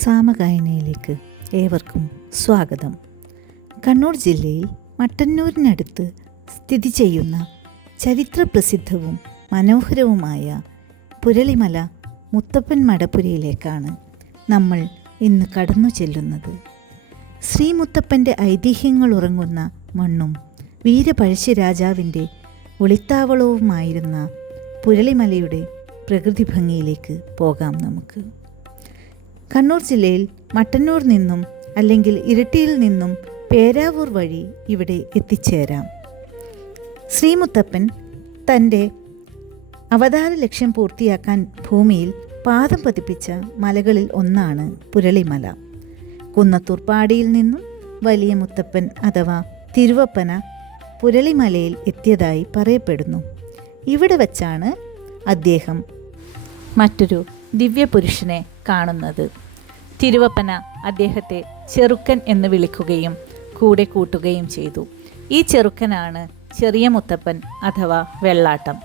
സാമഗായനയിലേക്ക് ഏവർക്കും സ്വാഗതം. കണ്ണൂർ ജില്ലയിൽ മട്ടന്നൂരിനടുത്ത് സ്ഥിതി ചെയ്യുന്ന ചരിത്രപ്രസിദ്ധവും മനോഹരവുമായ പുരളിമല മുത്തപ്പൻ മടപ്പുരയിലേക്കാണ് നമ്മൾ ഇന്ന് കടന്നു ചെല്ലുന്നത്. ശ്രീ മുത്തപ്പൻ്റെ ഐതിഹ്യങ്ങൾ ഉറങ്ങുന്ന മണ്ണും വീരപഴശ്ശിരാജാവിൻ്റെ ഒളിത്താവളവുമായിരുന്ന പുരളിമലയുടെ പ്രകൃതി ഭംഗിയിലേക്ക് പോകാം നമുക്ക്. കണ്ണൂർ ജില്ലയിൽ മട്ടന്നൂർ നിന്നും അല്ലെങ്കിൽ ഇരിട്ടിയിൽ നിന്നും പേരാവൂർ വഴി ഇവിടെ എത്തിച്ചേരാം. ശ്രീമുത്തപ്പൻ തൻ്റെ അവതാര ലക്ഷ്യം പൂർത്തിയാക്കാൻ ഭൂമിയിൽ പാദം പതിപ്പിച്ച മലകളിൽ ഒന്നാണ് പുരളിമല. കുന്നത്തൂർപ്പാടിയിൽ നിന്നും വലിയ മുത്തപ്പൻ അഥവാ തിരുവപ്പന പുരളിമലയിൽ എത്തിയതായി പറയപ്പെടുന്നു. ഇവിടെ വച്ചാണ് അദ്ദേഹം മറ്റൊരു ദിവ്യപുരുഷനെ കാണുന്നത്. തിരുവപ്പന അദ്ദേഹത്തെ ചെറുക്കൻ എന്ന് വിളിക്കുകയും കൂടെ കൂട്ടുകയും ചെയ്തു. ഈ ചെറുക്കനാണ് ചെറിയ മുത്തപ്പൻ അഥവാ വെള്ളാട്ടം.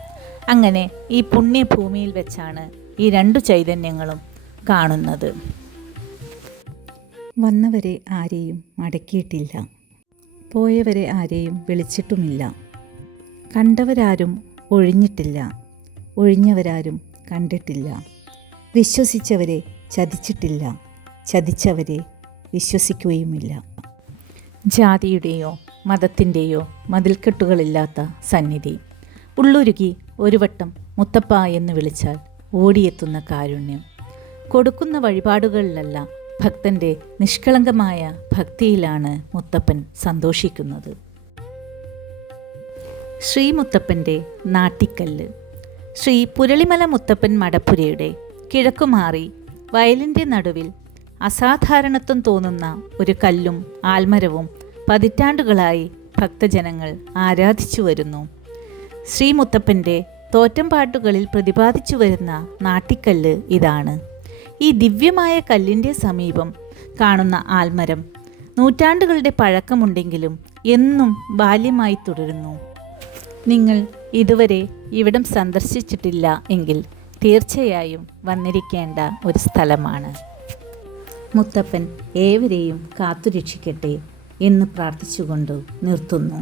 അങ്ങനെ ഈ പുണ്യഭൂമിയിൽ വെച്ചാണ് ഈ രണ്ടു ചൈതന്യങ്ങളും കാണുന്നത്. വന്നവരെ ആരെയും മടക്കിയിട്ടില്ല, പോയവരെ ആരെയും വിളിച്ചിട്ടുമില്ല. കണ്ടവരാരും ഒഴിഞ്ഞിട്ടില്ല, ഒഴിഞ്ഞവരാരും കണ്ടിട്ടില്ല. വിശ്വസിച്ചവരെ ചതിച്ചിട്ടില്ല, ചതിച്ചവരെ വിശ്വസിക്കുകയുമില്ല. ജാതിയുടെയോ മതത്തിൻ്റെയോ മതിൽക്കെട്ടുകളില്ലാത്ത സന്നിധി. ഉള്ളുരുകി ഒരു വട്ടം മുത്തപ്പ എന്ന് വിളിച്ചാൽ ഓടിയെത്തുന്ന കാരുണ്യം. കൊടുക്കുന്ന വഴിപാടുകളിലല്ല, ഭക്തൻ്റെ നിഷ്കളങ്കമായ ഭക്തിയിലാണ് മുത്തപ്പൻ സന്തോഷിക്കുന്നത്. ശ്രീ മുത്തപ്പൻ്റെ നാട്ടിക്കല്ല്. ശ്രീ പുരളിമല മുത്തപ്പൻ മടപ്പുരയുടെ കിഴക്കുമാറി വയലിൻ്റെ നടുവിൽ അസാധാരണത്വം തോന്നുന്ന ഒരു കല്ലും ആൽമരവും പതിറ്റാണ്ടുകളായി ഭക്തജനങ്ങൾ ആരാധിച്ചു വരുന്നു. ശ്രീ മുത്തപ്പൻ്റെ തോറ്റംപാട്ടുകളിൽ പ്രതിപാദിച്ചു വരുന്ന നാട്ടിക്കല്ല് ഇതാണ്. ഈ ദിവ്യമായ കല്ലിൻ്റെ സമീപം കാണുന്ന ആൽമരം നൂറ്റാണ്ടുകളുടെ പഴക്കമുണ്ടെങ്കിലും എന്നും ബാല്യമായി തുടരുന്നു. നിങ്ങൾ ഇതുവരെ ഇവിടം സന്ദർശിച്ചിട്ടില്ല എങ്കിൽ തീർച്ചയായും വന്നിരിക്കേണ്ട ഒരു സ്ഥലമാണ്. മുത്തപ്പൻ ഏവരെയും കാത്തുരക്ഷിക്കട്ടെ എന്ന് പ്രാർത്ഥിച്ചുകൊണ്ട് നിർത്തുന്നു.